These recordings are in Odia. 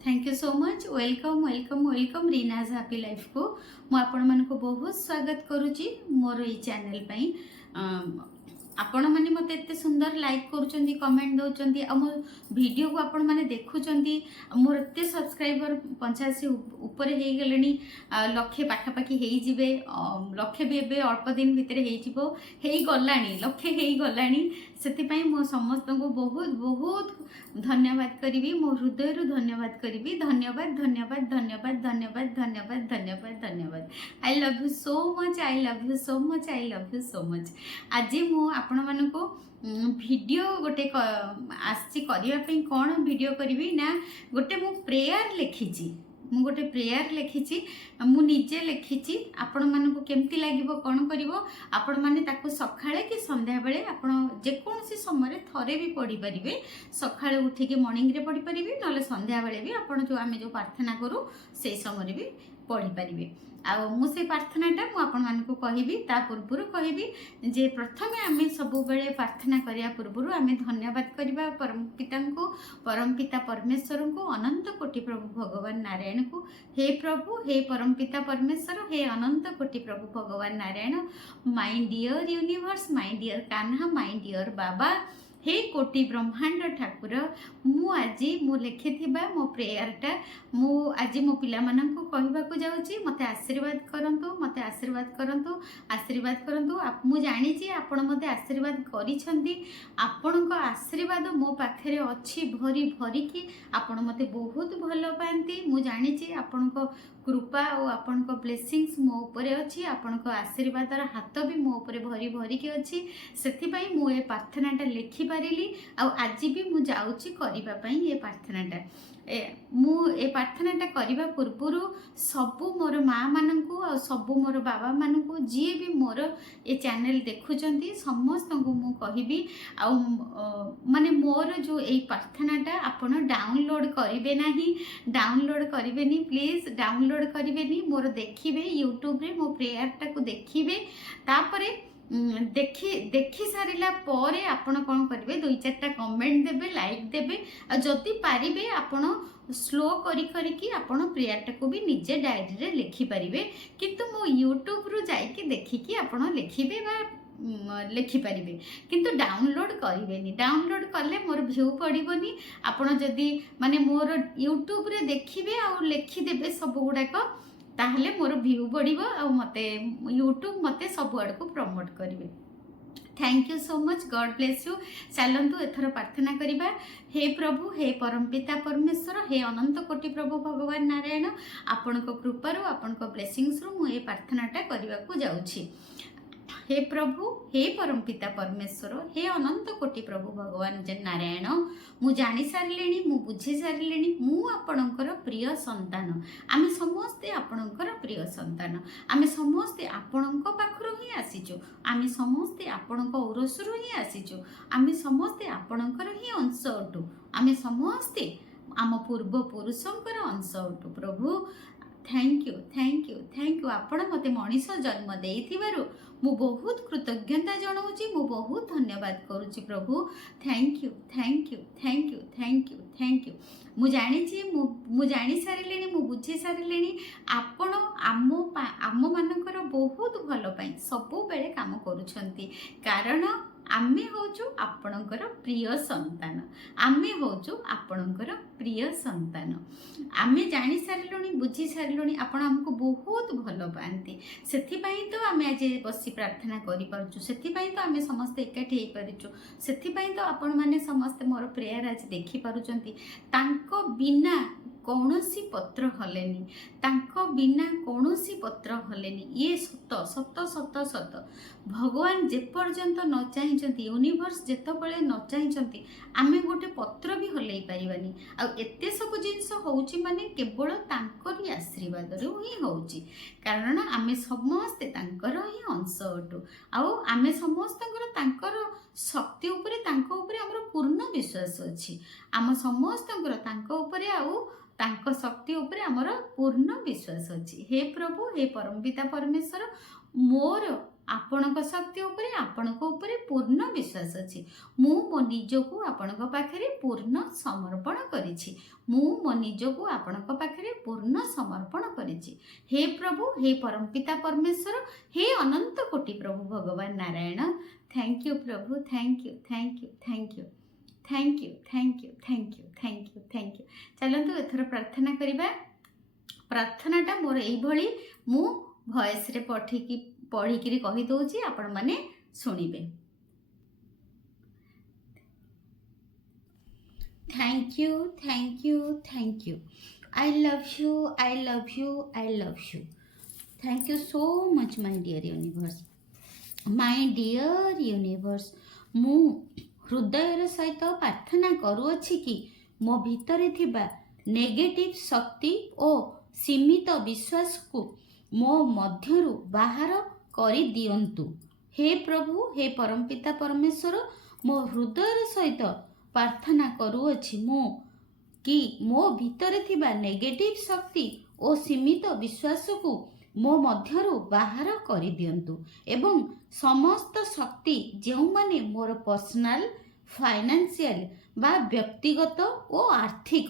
Thank you so much. Welcome welcome welcome Reena's happy life को मु आपण मन को बहुत स्वागत करुच्ची मोर ये चैनल पई। आपण माने मते एते सुंदर लाइक करूचंती, कमेंट दउचंती, आ मो वीडियो को आपण माने देखुचंती। मोर एते सब्सक्राइबर 85 ऊपर हे गेलेनी, लक्षे पाखा पाखी हेई जिवे, लक्षे भी एबे अल्प दिन भितर हेई जिवो, हेई गलानी, लक्षे हेई गलानी। सेति पई मो समस्त को बहुत बहुत धन्यवाद करी, मो हृदय रु धन्यवाद करी। धन्यवाद धन्यवाद धन्यवाद धन्यवाद धन्यवाद धन्यवाद धन्यवाद। I love you so much, I love you so much, I love you so much. आज मु आपण मानको वीडियो गोटे आसी करिया पे कौन वीडियो करी ना, गोटे मु प्रेयर लिखी, मु गोटे प्रेयर लिखी, मु निजे लिखी। आपण मानको केमती लागिवो कोन करिवो, आपण माने ताको सखाळे कि संध्या बेले आपण जेकोसी समय थरे भी पढ़ी परिबे। सखाळे उठिके मॉर्निंग रे पढ़ी परिबे, नले संध्या बेले भी आपण जो आमे जो प्रार्थना करू से समय भी पढ़ी परिबे। आ मु से प्रार्थनाटा मु आपण मानको कहिबी। ता पूर्वरु कहिबी जे प्रथमे आमे सबु बेले प्रार्थना करिया पूर्वरु आमे धन्यवाद करिबा परम पिता को, परम पिता परमेश्वर को, अनंत कोटि प्रभु भगवान नारायण को। हे प्रभु, हे परम पिता परमेश्वर, हे अनंत कोटि प्रभु भगवान Narayan, my dear universe, my dear Kanha, my dear बाबा, हे कोटि ब्रह्मांड ठाकुर, मु आज मु लिखिथिबा मो प्रेयरटा मु आज मो पिला माननकु कहिबाकु जाउची। मते आशीर्वाद करंतु, मते आशीर्वाद करंतु, आशीर्वाद करंतु। मु जानि छी आपण मते आशीर्वाद करिसंती। आपणको आशीर्वाद मो पाखरे अछि भरी भरी की। आपण मते बहुत भलो पांती। मु जानि छी आपणको कृपा और आपणको ब्लेसिंग्स मो उपरे अछि, आपणको आशीर्वादर हाथ भी मो उपरे भरी भरी की अछि। सेथि पई मु ए प्रार्थनाटा लिखि पारिली। आ आज भी मु जाउची करिबा पई ए प्रार्थनाटा। मु ए प्रार्थनाटा करिबा पूर्वरु सबु मोर माँ माननकु आ सबु मोर बाबा माननकु जी भी मोर ए चैनल देखुचंती समस्त को मु कहिबी। आ माने मोर जो ए प्रार्थनाटा आपण डाउनलोड करिवे नाही, डाउनलोड करिवेनी, प्लीज डाउनलोड करिवेनी। मोर देखिबे यूट्यूब रे मो प्रेयरटा को देखिबे। तापरे देखि सारिला परे आपण कोन करिवे, दुई चारटा कमेंट देबे, लाइक देबे। आ जति पारिबे आपण स्लो करी करी कि आपण प्रेयरटा को भी निजे डायरी रे लिखि परिबे। किंतु मो यूट्यूब रु जाई कि देखि कि आपण लिखिबे बा लिखि परिबे, किंतु डाउनलोड करिवेनी। डाउनलोड करले मोर व्यू पड़िबोनी। आपण जदी माने मोर यूट्यूब रे देखिबे आ लिखि देबे सब गुडाक, ताहले मोर व्यू बढ़िबो आ मते यूट्यूब मते सब आड़ को प्रमोट करिवे। Thank you so much, God bless you. चलंतु एथर प्रार्थना करिबा। हे प्रभु, हे परम पिता परमेश्वर, हे अनंत कोटि प्रभु भगवान नारायण, आपनको कृपारु आपनको ब्लेसिंग्स रु मु ए प्रार्थनाटा करिबाकू जाउछि। हे प्रभु, हे परम पिता परमेश्वर, हे अनंत कोटि प्रभु भगवान नारायण, मु जानि सारिलेनी, मु बुझी सारिलेनी, मु आपणकर प्रिय संतान। आमे समस्ते आपणकर प्रिय संतान। आमे समस्ते आपणक पाखरु ही आसीचु। आमे समस्ते आपणक औरसरु ही आसीचु। आमे समस्ते आपणकर ही अंश अटु। आमे समस्ते आम पूर्व पुरुषंकर अंश अटु। प्रभु thank you, thank you, thank you. आपण मते मनीष जन्म देइथिबारु मु बहुत कृतज्ञता जनाऊँगी, मु बहुत धन्यवाद करुच्ची। प्रभु thank you, thank you, thank you, thank you, thank you. मु जानी मु जानी सारे, मु बुझी सारे। आपण आम मानकर बहुत भल पाई सबु बेले काम करुछंती, कारण आमे होचु आपणकर प्रिय संतान। आमे होचु आपणकर प्रिय संतान। आमे जानी सारिलुनी, बुझी सारिलुनी, आपण हमको बहुत भल पाती। सेथि पई तो आमे आज बसी प्रार्थना करि पारुछु, सेथि पई तो आमे समस्त एकाठी हेई पारुछु, सेथि पई तो आपण माने समस्त मोर प्रेयर आज देखि पारुचंती। तांको बिना कौनसी पत्र हलेनी, तांको बिना कौनसी पत्र हलेनी। ये सत सत सत सत भगवान जे पर्यंत न चाहिंचंती, यूनिवर्स जेतबेले न चाहिंचंती, आमे गोटे पत्र भी हलई पारिबानी। आ एते सब जिंस होउची माने केवल तांकरी आशीर्वाद रे ही होउची, कारण आमे समस्त तांकर ही अंश अटु। आ आमे समस्तकर तांकर शक्ति उपरे, तांको उपरे हमर पूर्ण विश्वास अछि। आम समस्तकर तांको उपरे आ तांको शक्ति उपरे हमर पूर्ण विश्वास अछि। हे प्रभु, हे परम पिता परमेश्वर, मोर ଆପଣଙ୍କ ଶକ୍ତି ଉପରେ ଆପଣଙ୍କ ଉପରେ ପୂର୍ଣ୍ଣ ବିଶ୍ୱାସ ଅଛି। ମୁଁ ମୋ ନିଜକୁ ଆପଣଙ୍କ ପାଖରେ ପୂର୍ଣ୍ଣ ସମର୍ପଣ କରିଛି। ମୁଁ ମୋ ନିଜକୁ ଆପଣଙ୍କ ପାଖରେ ପୂର୍ଣ୍ଣ ସମର୍ପଣ କରିଛି। ହେ ପ୍ରଭୁ, ହେ ପରମପିତା ପରମେଶ୍ୱର, ହେ ଅନନ୍ତ କୋଟି ପ୍ରଭୁ ଭଗବାନ ନାରାୟଣ, ଥ୍ୟାଙ୍କ ୟୁ ପ୍ରଭୁ, thank you, thank you, thank you, thank you, thank you, thank you, thank you, thank you. ଚାଲନ୍ତୁ ଏଥର ପ୍ରାର୍ଥନା କରିବା। ପ୍ରାର୍ଥନାଟା ମୋର ଏଇଭଳି ମୁଁ ଭଏସ୍ରେ ପଢ଼ିକିରି କହିଦେଉଛି, ଆପଣମାନେ ଶୁଣିବେ। Thank you, thank you, thank you. I love you, I love you, I love you. Thank you so much my dear universe. My dear universe, ମୁଁ ହୃଦୟର ସହିତ ପ୍ରାର୍ଥନା କରୁଅଛି କି ମୋ ଭିତରେ ଥିବା ନେଗେଟିଭ୍ ଶକ୍ତି ଓ ସୀମିତ ବିଶ୍ୱାସକୁ ମୋ ମଧ୍ୟରୁ ବାହାର କରିଦିଅନ୍ତୁ। ହେ ପ୍ରଭୁ, ହେ ପରମପିତା ପରମେଶ୍ୱର, ମୋ ହୃଦୟର ସହିତ ପ୍ରାର୍ଥନା କରୁଅଛି କି ମୋ ଭିତରେ ଥିବା ନେଗେଟିଭ୍ ଶକ୍ତି ଓ ସୀମିତ ବିଶ୍ୱାସକୁ ମୋ ମଧ୍ୟରୁ ବାହାର କରିଦିଅନ୍ତୁ ଏବଂ ସମସ୍ତ ଶକ୍ତି ଯେଉଁମାନେ ମୋର ପର୍ସନାଲ, ଫାଇନାନ୍ସିଆଲ ବା ବ୍ୟକ୍ତିଗତ ଓ ଆର୍ଥିକ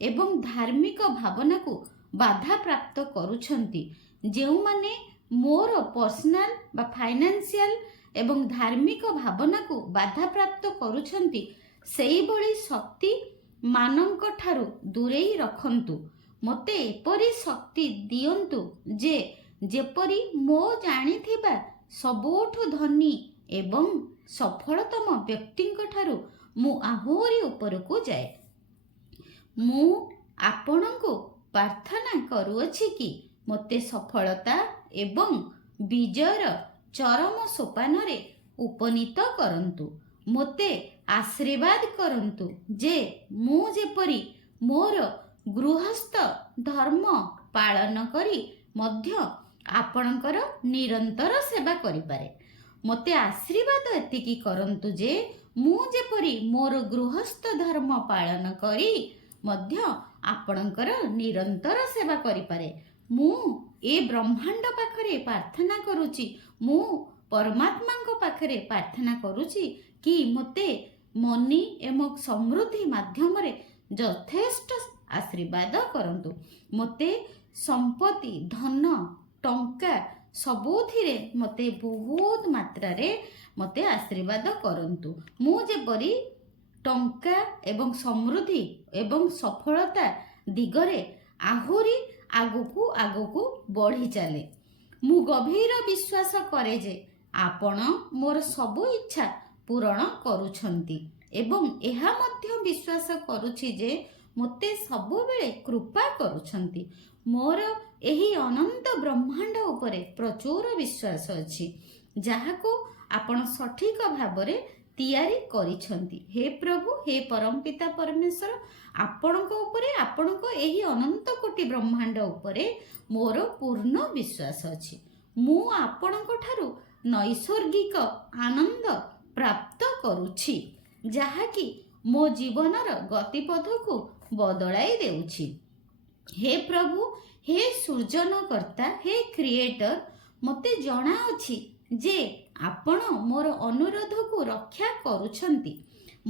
ଏବଂ ଧାର୍ମିକ ଭାବନାକୁ ବାଧାପ୍ରାପ୍ତ କରୁଛନ୍ତି, ଯେଉଁମାନେ ମୋର ପର୍ସନାଲ ବା ଫାଇନାନ୍ସିଆଲ ଏବଂ ଧାର୍ମିକ ଭାବନାକୁ ବାଧାପ୍ରାପ୍ତ କରୁଛନ୍ତି, ସେଇଭଳି ଶକ୍ତିମାନଙ୍କ ଠାରୁ ଦୂରେଇ ରଖନ୍ତୁ। ମୋତେ ଏପରି ଶକ୍ତି ଦିଅନ୍ତୁ ଯେ ଯେପରି ମୋ ଜାଣିଥିବା ସବୁଠୁ ଧନୀ ଏବଂ ସଫଳତମ ବ୍ୟକ୍ତିଙ୍କ ଠାରୁ ମୁଁ ଆହୁରି ଉପରକୁ ଯାଏ। ମୁଁ ଆପଣଙ୍କୁ ପ୍ରାର୍ଥନା କରୁଅଛି କି ମୋତେ ସଫଳତା ଏବଂ ବିଜୟର ଚରମ ସୋପାନରେ ଉପନୀତ କରନ୍ତୁ। ମୋତେ ଆଶୀର୍ବାଦ କରନ୍ତୁ ଯେ ମୁଁ ଯେପରି ମୋର ଗୃହସ୍ଥ ଧର୍ମ ପାଳନ କରି ମଧ୍ୟ ଆପଣଙ୍କର ନିରନ୍ତର ସେବା କରିପାରେ। ମୋତେ ଆଶୀର୍ବାଦ ଏତିକି କରନ୍ତୁ ଯେ ମୁଁ ଯେପରି ମୋର ଗୃହସ୍ଥ ଧର୍ମ ପାଳନ କରି ମଧ୍ୟ ଆପଣଙ୍କର ନିରନ୍ତର ସେବା କରିପାରେ। ମୁଁ ଏ ବ୍ରହ୍ମାଣ୍ଡ ପାଖରେ ପ୍ରାର୍ଥନା କରୁଛି, ମୁଁ ପରମାତ୍ମାଙ୍କ ପାଖରେ ପ୍ରାର୍ଥନା କରୁଛି କି ମୋତେ ମନି ଏବଂ ସମୃଦ୍ଧି ମାଧ୍ୟମରେ ଯଥେଷ୍ଟ ଆଶୀର୍ବାଦ କରନ୍ତୁ। ମୋତେ ସମ୍ପତ୍ତି, ଧନ, ଟଙ୍କା ସବୁଥିରେ ମୋତେ ବହୁତ ମାତ୍ରାରେ ମୋତେ ଆଶୀର୍ବାଦ କରନ୍ତୁ। ମୁଁ ଯେପରି ଟଙ୍କା ଏବଂ ସମୃଦ୍ଧି ଏବଂ ସଫଳତା ଦିଗରେ ଆହୁରି ଆଗକୁ ଆଗକୁ ବଢ଼ି ଚାଲେ। ମୁଁ ଗଭୀର ବିଶ୍ୱାସ କରେ ଯେ ଆପଣ ମୋର ସବୁ ଇଚ୍ଛା ପୂରଣ କରୁଛନ୍ତି ଏବଂ ଏହା ମଧ୍ୟ ବିଶ୍ୱାସ କରୁଛି ଯେ ମୋତେ ସବୁବେଳେ କୃପା କରୁଛନ୍ତି। ମୋର ଏହି ଅନନ୍ତ ବ୍ରହ୍ମାଣ୍ଡ ଉପରେ ପ୍ରଚୁର ବିଶ୍ୱାସ ଅଛି, ଯାହାକୁ ଆପଣ ସଠିକ ଭାବରେ ତିଆରି କରିଛନ୍ତି। ହେ ପ୍ରଭୁ, ହେ ପରମପିତା ପରମେଶ୍ୱର, ଆପଣଙ୍କ ଉପରେ, ଆପଣଙ୍କ ଏହି ଅନନ୍ତ କୋଟି ବ୍ରହ୍ମାଣ୍ଡ ଉପରେ ମୋର ପୂର୍ଣ୍ଣ ବିଶ୍ୱାସ ଅଛି। ମୁଁ ଆପଣଙ୍କ ଠାରୁ ନୈସର୍ଗିକ ଆନନ୍ଦ ପ୍ରାପ୍ତ କରୁଛି, ଯାହାକି ମୋ ଜୀବନର ଗତିପଥକୁ ବଦଳାଇ ଦେଉଛି। ହେ ପ୍ରଭୁ, ହେ ସୃଜନକର୍ତ୍ତା, ହେ କ୍ରିଏଟର, ମୋତେ ଜଣାଅଛି ଯେ ଆପଣ ମୋର ଅନୁରୋଧକୁ ରକ୍ଷା କରୁଛନ୍ତି।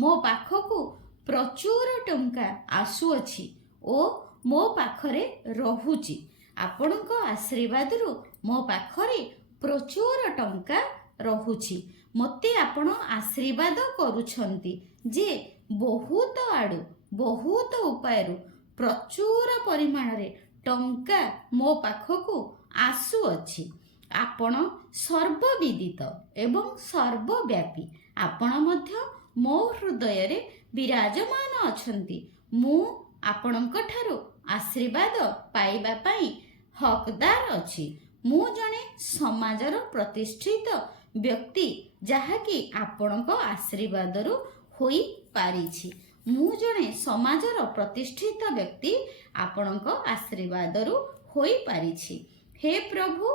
ମୋ ପାଖକୁ ପ୍ରଚୁର ଟଙ୍କା ଆସୁଅଛି ଓ ମୋ ପାଖରେ ରହୁଛି। ଆପଣଙ୍କ ଆଶୀର୍ବାଦରୁ ମୋ ପାଖରେ ପ୍ରଚୁର ଟଙ୍କା ରହୁଛି। ମୋତେ ଆପଣ ଆଶୀର୍ବାଦ କରୁଛନ୍ତି ଯେ ବହୁତ ଆଡ଼ୁ, ବହୁତ ଉପାୟରୁ ପ୍ରଚୁର ପରିମାଣରେ ଟଙ୍କା ମୋ ପାଖକୁ ଆସୁଅଛି। ଆପଣ ସର୍ବବିଦିତ ଏବଂ ସର୍ବବ୍ୟାପୀ। ଆପଣ ମଧ୍ୟ ମୋ ହୃଦୟରେ ବିରାଜମାନ ଅଛନ୍ତି। ମୁଁ ଆପଣଙ୍କ ଠାରୁ ଆଶୀର୍ବାଦ ପାଇବା ପାଇଁ ହକଦାର ଅଛି। ମୁଁ ଜଣେ ସମାଜର ପ୍ରତିଷ୍ଠିତ ବ୍ୟକ୍ତି, ଯାହାକି ଆପଣଙ୍କ ଆଶୀର୍ବାଦରୁ ହୋଇପାରିଛି। ମୁଁ ଜଣେ ସମାଜର ପ୍ରତିଷ୍ଠିତ ବ୍ୟକ୍ତି, ଆପଣଙ୍କ ଆଶୀର୍ବାଦରୁ ହୋଇପାରିଛି। ହେ ପ୍ରଭୁ,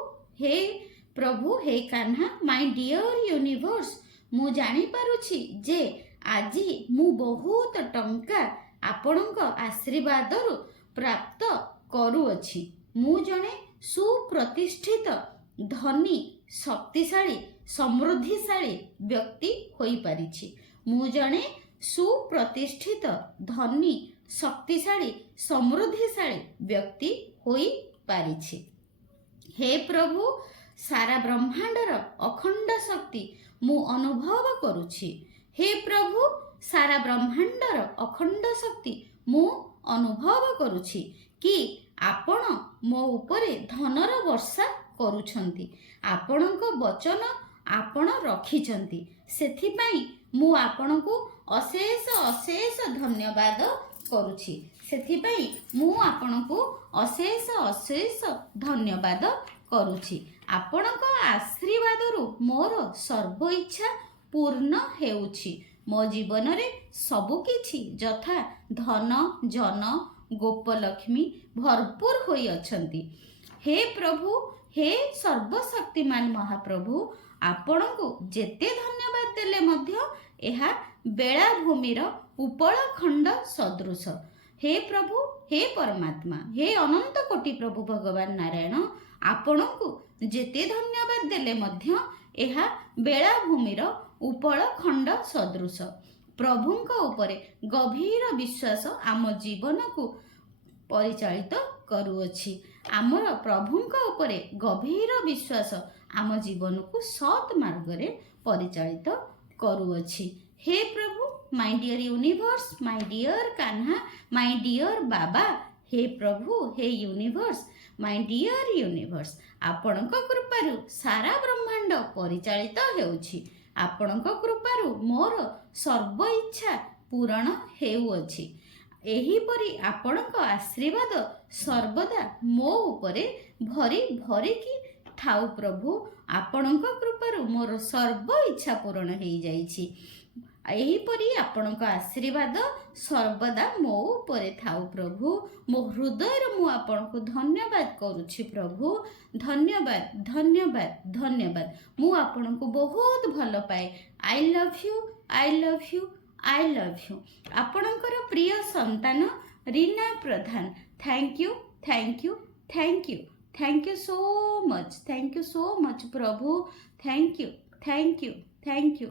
ହେ ପ୍ରଭୁ, ହେ କାହ୍ନା, ମାଇ ଡିଅର୍ ୟୁନିଭର୍ସ, ମୁଁ ଜାଣିପାରୁଛି ଯେ ଆଜି ମୁଁ ବହୁତ ଟଙ୍କା ଆପଣଙ୍କ ଆଶୀର୍ବାଦରୁ ପ୍ରାପ୍ତ କରୁଅଛି। ମୁଁ ଜଣେ ସୁପ୍ରତିଷ୍ଠିତ ଧନୀ ଶକ୍ତିଶାଳୀ ସମୃଦ୍ଧିଶାଳୀ ବ୍ୟକ୍ତି ହୋଇପାରିଛି। ମୁଁ ଜଣେ ସୁପ୍ରତିଷ୍ଠିତ ଧନୀ ଶକ୍ତିଶାଳୀ ସମୃଦ୍ଧିଶାଳୀ ବ୍ୟକ୍ତି ହୋଇପାରିଛି। ହେ ପ୍ରଭୁ, ସାରା ବ୍ରହ୍ମାଣ୍ଡର ଅଖଣ୍ଡ ଶକ୍ତି ମୁଁ ଅନୁଭବ କରୁଛି। ହେ ପ୍ରଭୁ, ସାରା ବ୍ରହ୍ମାଣ୍ଡର ଅଖଣ୍ଡ ଶକ୍ତି ମୁଁ ଅନୁଭବ କରୁଛି କି ଆପଣ ମୋ ଉପରେ ଧନର ବର୍ଷା କରୁଛନ୍ତି। ଆପଣଙ୍କ ବଚନ ଆପଣ ରଖିଛନ୍ତି, ସେଥିପାଇଁ ମୁଁ ଆପଣଙ୍କୁ ଅଶେଷ ଅଶେଷ ଧନ୍ୟବାଦ କରୁଛି। ସେଥିପାଇଁ ମୁଁ ଆପଣଙ୍କୁ ଅଶେଷ ଅଶେଷ ଧନ୍ୟବାଦ କରୁଛି। ଆପଣଙ୍କ ଆଶୀର୍ବାଦରୁ ମୋର ସର୍ବ ଇଚ୍ଛା ପୂର୍ଣ୍ଣ ହେଉଛି। ମୋ ଜୀବନରେ ସବୁକିଛି ଯଥା ଧନ ଜନ ଗୋପଲକ୍ଷ୍ମୀ ଭରପୁର ହୋଇଅଛନ୍ତି। ହେ ପ୍ରଭୁ, ହେ ସର୍ବଶକ୍ତିମାନ ମହାପ୍ରଭୁ, ଆପଣଙ୍କୁ ଯେତେ ଧନ୍ୟବାଦ ଦେଲେ ମଧ୍ୟ ଏହା ବେଳାଭୂମିର ଉପଳଖଣ୍ଡ ସଦୃଶ। ହେ ପ୍ରଭୁ, ହେ ପରମାତ୍ମା, ହେ ଅନନ୍ତ କୋଟି ପ୍ରଭୁ ଭଗବାନ ନାରାୟଣ, ଆପଣଙ୍କୁ ଯେତେ ଧନ୍ୟବାଦ ଦେଲେ ମଧ୍ୟ ଏହା ବେଳାଭୂମିର ଉପଳଖଣ୍ଡ ସଦୃଶ। ପ୍ରଭୁଙ୍କ ଉପରେ ଗଭୀର ବିଶ୍ୱାସ ଆମ ଜୀବନକୁ ପରିଚାଳିତ କରୁଅଛି। ଆମର ପ୍ରଭୁଙ୍କ ଉପରେ ଗଭୀର ବିଶ୍ୱାସ ଆମ ଜୀବନକୁ ସତ୍ ମାର୍ଗରେ ପରିଚାଳିତ କରୁଅଛି। ହେ ପ୍ରଭୁ, ମାଇ ଡିୟର ୟୁନିଭର୍ସ, ମାଇ ଡିୟର କାହ୍ନା, ମାଇ ଡିୟର ବାବା, ହେ ପ୍ରଭୁ, ହେ ୟୁନିଭର୍ସ, ମାଇ ଡିୟର ୟୁନିଭର୍ସ, ଆପଣଙ୍କ କୃପାରୁ ସାରା ବ୍ରହ୍ମାଣ୍ଡ ପରିଚାଳିତ ହେଉଛି। ଆପଣଙ୍କ କୃପାରୁ ମୋର ସର୍ବ ଇଚ୍ଛା ପୂରଣ ହେଉଅଛି। ଏହିପରି ଆପଣଙ୍କ ଆଶୀର୍ବାଦ ସର୍ବଦା ମୋ ଉପରେ ଭରି ଭରିକି ଥାଉ ପ୍ରଭୁ। ଆପଣଙ୍କ କୃପାରୁ ମୋର ସର୍ବ ଇଚ୍ଛା ପୂରଣ ହେଇଯାଇଛି। ଏହିପରି ଆପଣଙ୍କ ଆଶୀର୍ବାଦ ସର୍ବଦା ମୋ ଉପରେ ଥାଉ ପ୍ରଭୁ। ମୋ ହୃଦୟରୁ ମୁଁ ଆପଣଙ୍କୁ ଧନ୍ୟବାଦ କରୁଛି ପ୍ରଭୁ। ଧନ୍ୟବାଦ, ଧନ୍ୟବାଦ, ଧନ୍ୟବାଦ। ମୁଁ ଆପଣଙ୍କୁ ବହୁତ ଭଲ ପାଏ। I love you, I love you, I love you. ଆପଣଙ୍କର ପ୍ରିୟ ସନ୍ତାନ Reena Pradhan. Thank you, thank you, thank you, thank you so much, thank you so much ପ୍ରଭୁ। Thank you, thank you, thank you.